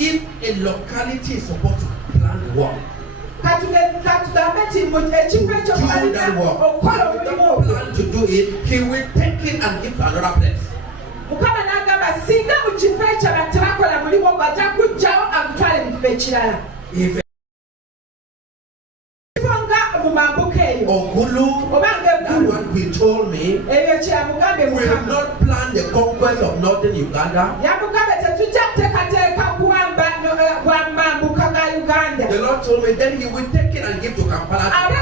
If a locality is supposed to plan the work, do that work, if he don't plan to do it, he will take it and give to another place. If Ogulu, that one he told me, we have not planned the conquest of northern Uganda. The Lord told me then he will take it and give to Kampala. And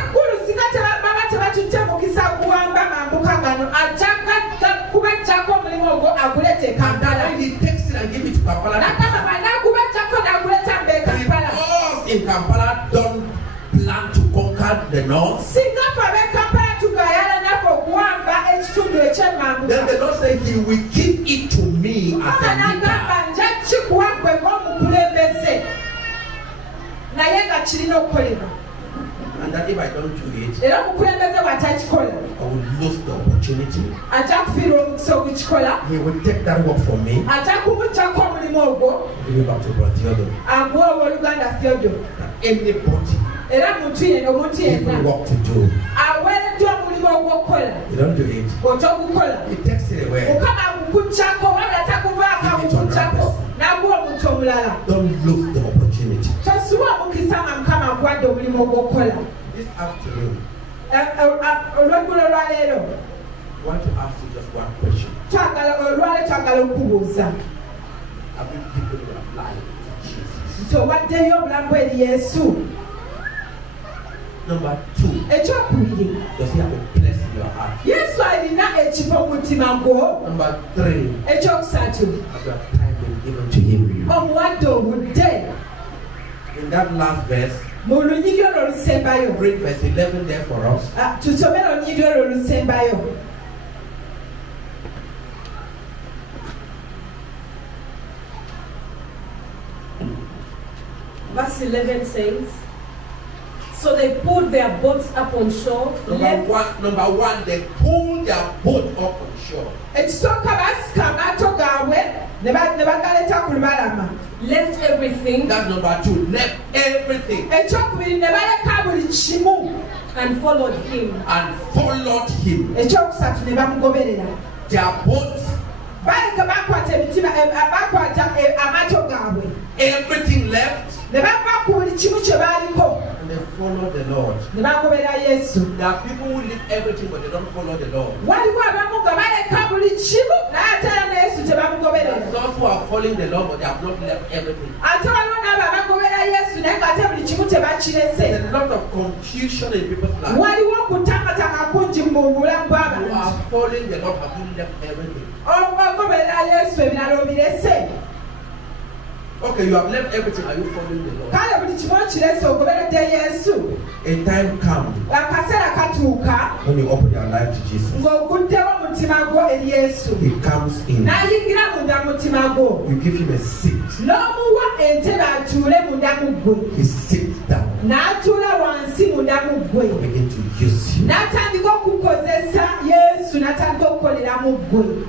then he takes it and gives it to Kampala. Because in Kampala don't plan to conquer the north. Then the Lord said he will give it to me as a leader. And that if I don't do it, I will lose the opportunity. He will take that work from me. Give it back to Brother Theodore. Anybody even work to do, you don't do it, he takes it away. Don't lose the opportunity. This afternoon, I want to ask you just one question. Have you given your life to Jesus? Number 2, does he have a place in your heart? Number 3, has your time been given to him? In that last verse, read verse 11 there for us. Verse 11 says, so they pulled their boats up on shore. Number one, they pulled their boat up on shore. Left everything. That's number 2. Left everything. And followed him. Their boats. Everything left. And they follow the Lord. There are people who leave everything but they don't follow the Lord. There are those who are following the Lord but they have not left everything. There's a lot of confusion in people's lives. You are following the Lord, have you left everything? Okay, you have left everything. Are you following the Lord? A time comes when you open your life to Jesus. He comes in. You give him a seat. He sits down. Begin to use you.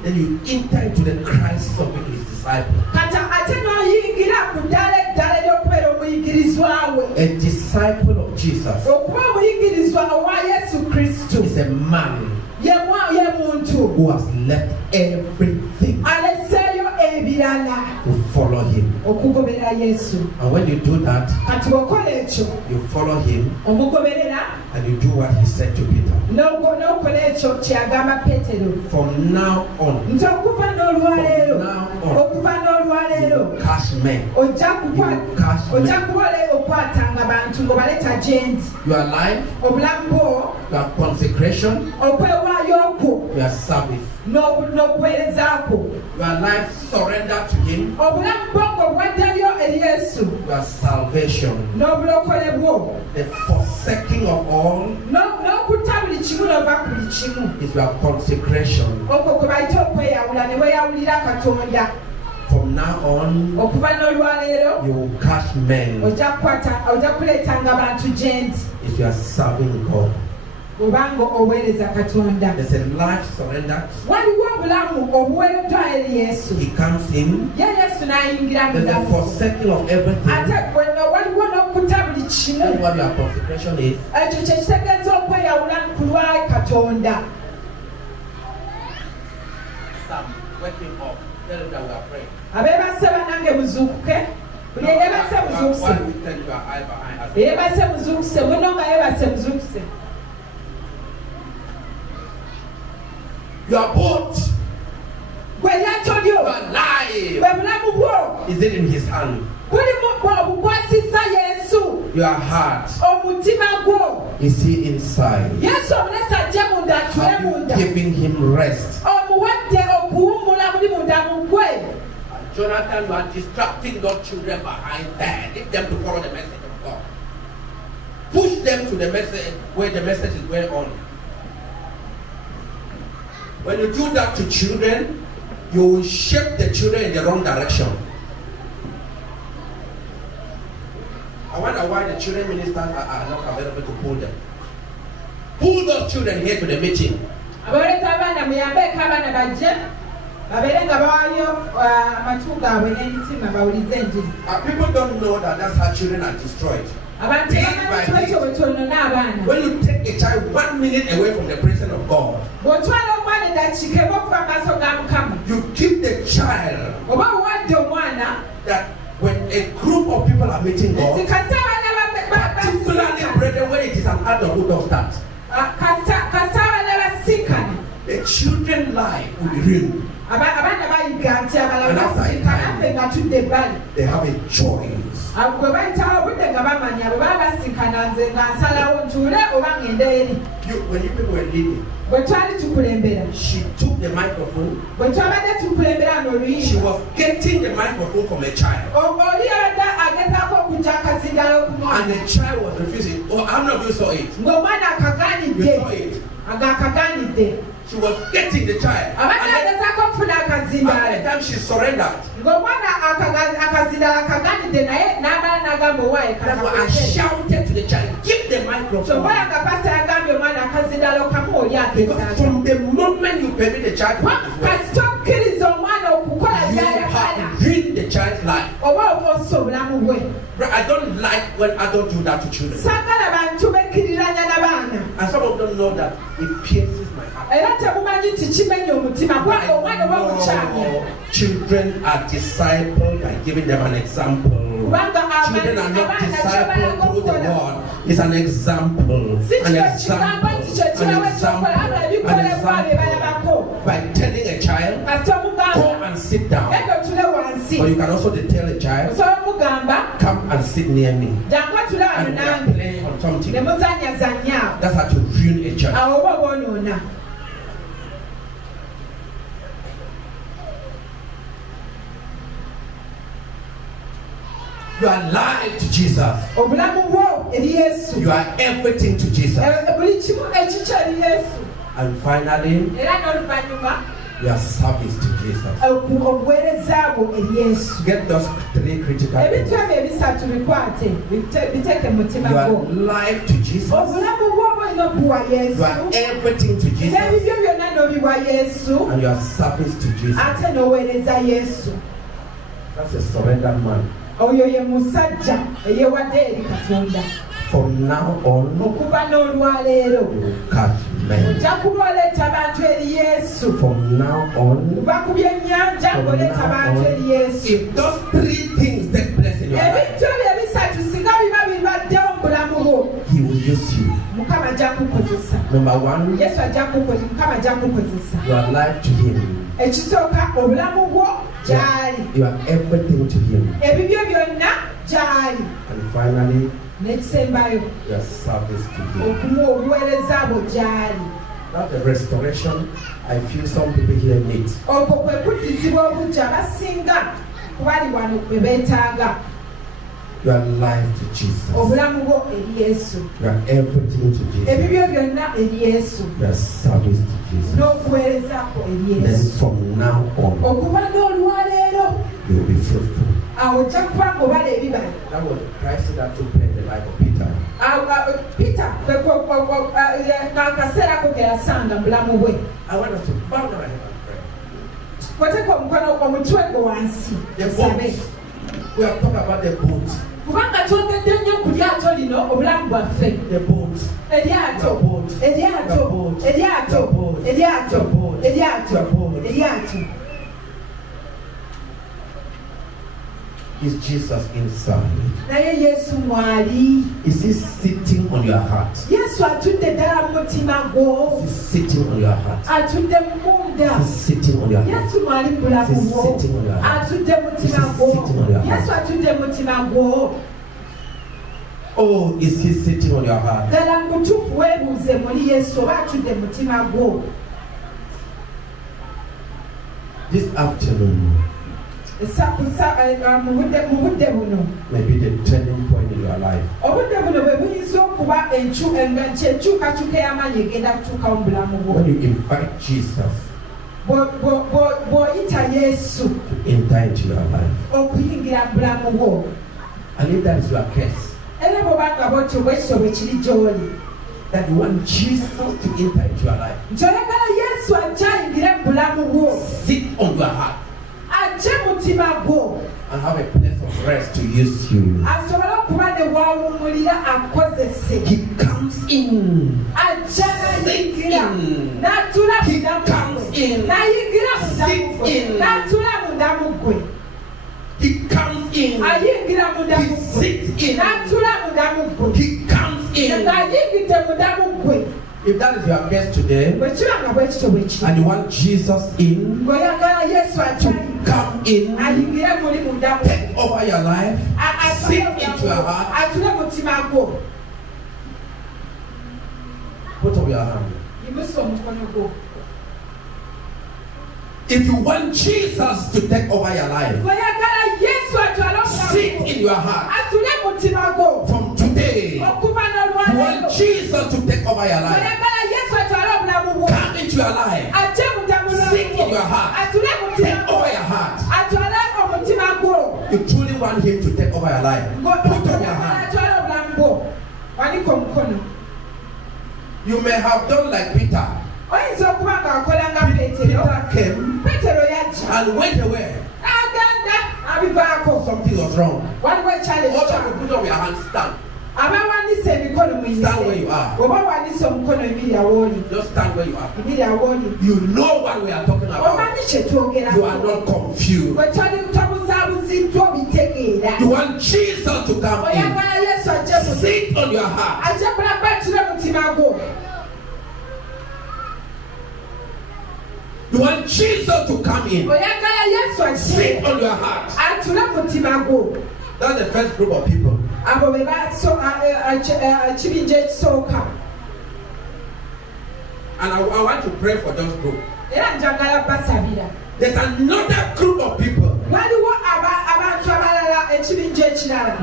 Then you enter into the crisis of being his disciple. A disciple of Jesus is a man who has left everything to follow him. And when you do that, you follow him and you do what he said to Peter. From now on, you catch men. Your life, your consecration, your service, your life surrender to him, your salvation, the forsaking of all is your consecration. From now on, you will catch men. If you are serving God. There's a life surrendered. He comes in. There's a forsaking of everything. That's what your consecration is. Some waking up. Tell them that we are praying. Why do we tell you are eye behind us? You are both. When I told you, alive. Is it in his hand? Your heart. Is he inside? Have you given him rest? Jonathan, you are distracting your children behind there. Leave them to follow the message of God. Push them to the message where the message is going on. When you do that to children, you will shape the children in the wrong direction. I wonder why the children ministers are not available to pull them. Pull those children here to the meeting. People don't know that that's how children are destroyed. When you take a child 1 minute away from the presence of God, you keep the child that when a group of people are meeting God, particularly brethren, when it is an adult who does that, the children's life will be ruined. And after a time, they have a choice. When you people were leading, she took the microphone. She was getting the microphone from a child. And the child was refusing. Oh, how many of you saw it? You saw it. She was getting the child. And by the time she surrendered, therefore I shouted to the child, give the microphone. Because from the moment you permit the child to you have ruined the child's life. I don't like when adults do that to children. And some of them know that it pierces my heart. Children are discipled by giving them an example. Children are not discipled through the word. It's an example. An example. By telling a child, go and sit down. Or you can also tell a child, come and sit near me. And we are playing on something. That's how to ruin a child. You are alive to Jesus. You are everything to Jesus. And finally, your service to Jesus. Get those 3 critical things. You are alive to Jesus. You are everything to Jesus. And your service to Jesus. That's a surrendered man. From now on, you will catch men. From now on, if those 3 things take place in your life, he will use you. Number 1, you are alive to him. You are everything to him. And finally, your service to him. Now the restoration, I feel some people here need. You are alive to Jesus. You are everything to Jesus. Your service to Jesus. Then from now on, you will be fruitful. That was the crisis that took place in the life of Peter. Peter, I want us to bow down our head and pray. The bones. We are talking about the bones. The bones. Is Jesus inside? Is he sitting on your heart? Is he sitting on your heart? Is he sitting on your heart? Is he sitting on your heart? Is he sitting on your heart? Oh, is he sitting on your heart? This afternoon maybe the turning point in your life. When you invite Jesus to enter into your life, and if that is your case, that you want Jesus to enter into your life, sit on your heart and have a place of rest to use you. He comes in. Sit in. He comes in. Sit in. He comes in. He sits in. He comes in. If that is your guest today, and you want Jesus in, to come in, take over your life, sit into your heart, put up your hand. If you want Jesus to take over your life, sit in your heart. From today, you want Jesus to take over your life. Come into your life. Sit in your heart. Take over your heart. You truly want him to take over your life. Put up your hand. You may have done like Peter. Peter came and went away. Something was wrong. All of you put up your hands, stand. Stand where you are. Just stand where you are. You know what we are talking about. You are not confused. You want Jesus to come in. Sit on your heart. You want Jesus to come in. Sit on your heart. That's the first group of people. And I want to pray for those groups. There's another group of people.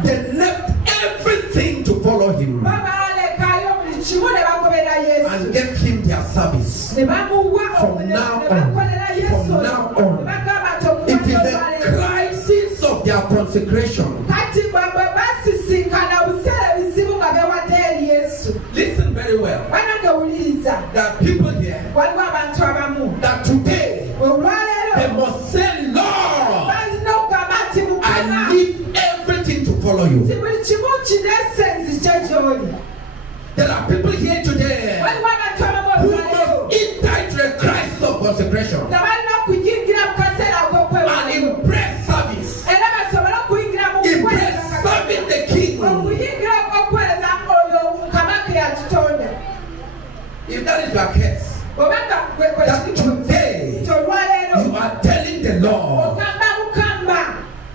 They left everything to follow him and gave him their service. From now on, it is a crisis of their consecration. Listen very well. There are people here that today they must say, Lord, I leave everything to follow you. There are people here today who must enter into a crisis of consecration and embrace service. Embrace serving the King. If that is your case, that today you are telling the Lord,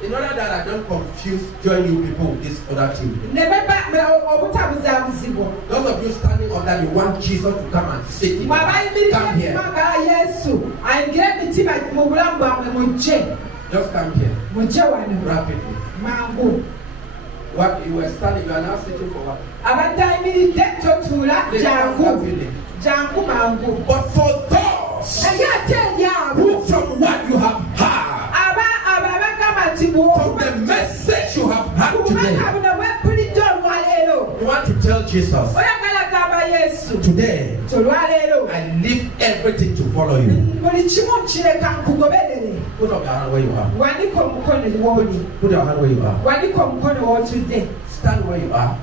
in order that I don't confuse join you people with this other team. Those of you standing up that you want Jesus to come and sit in. Come here. Just come here. Rapidly. What you were standing, you are now sitting for what? But for those who from what you have heard, from the message you have heard today, you want to tell Jesus, today I leave everything to follow you. Put up your hand where you are. Put your hand where you are. Stand where you are.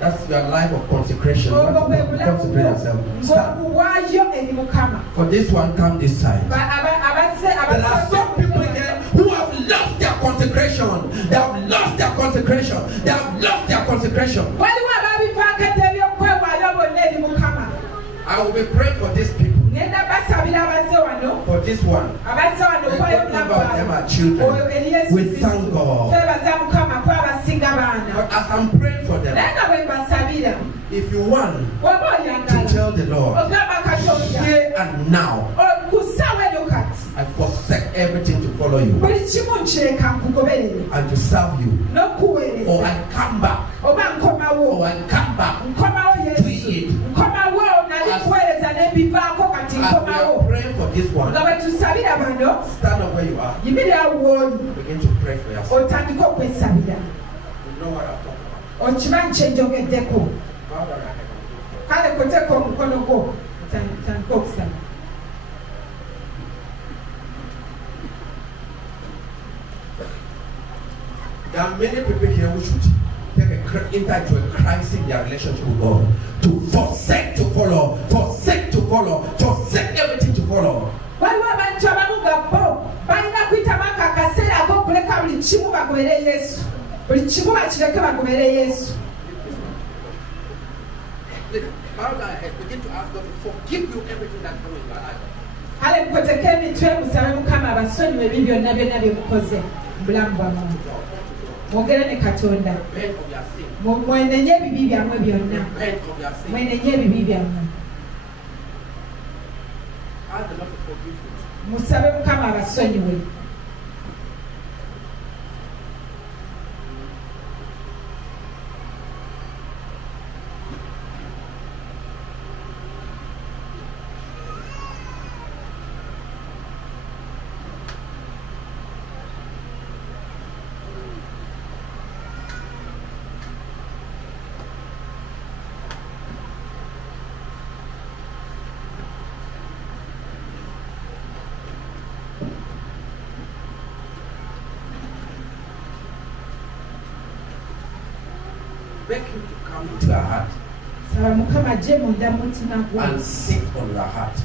That's your life of consecration. You want to consecrate yourself. Stand. For this one, come this side. There are some people here who have lost their consecration. They have lost their consecration. They have lost their consecration. I will be praying for these people. For this one, the good number of them are children. We thank God. But as I'm praying for them, if you want to tell the Lord, here and now, I forsake everything to follow you and to serve you. Or I come back. Or I come back to it. As we are praying for this one, stand up where you are. Begin to pray for yourself. You know what I'm talking about. There are many people here who should enter into a crisis in their relationship with God. To forsake to follow, forsake to follow, forsake everything to follow. Bow down head, begin to ask God to forgive you everything that comes in your life. Mwogere ne Katonda. Mwenenye ebibi byammwe byonna. Mwenenye ebibi byammwe. Musabe Mukama abasonyiwe. Beg him to come into your heart and sit on your heart.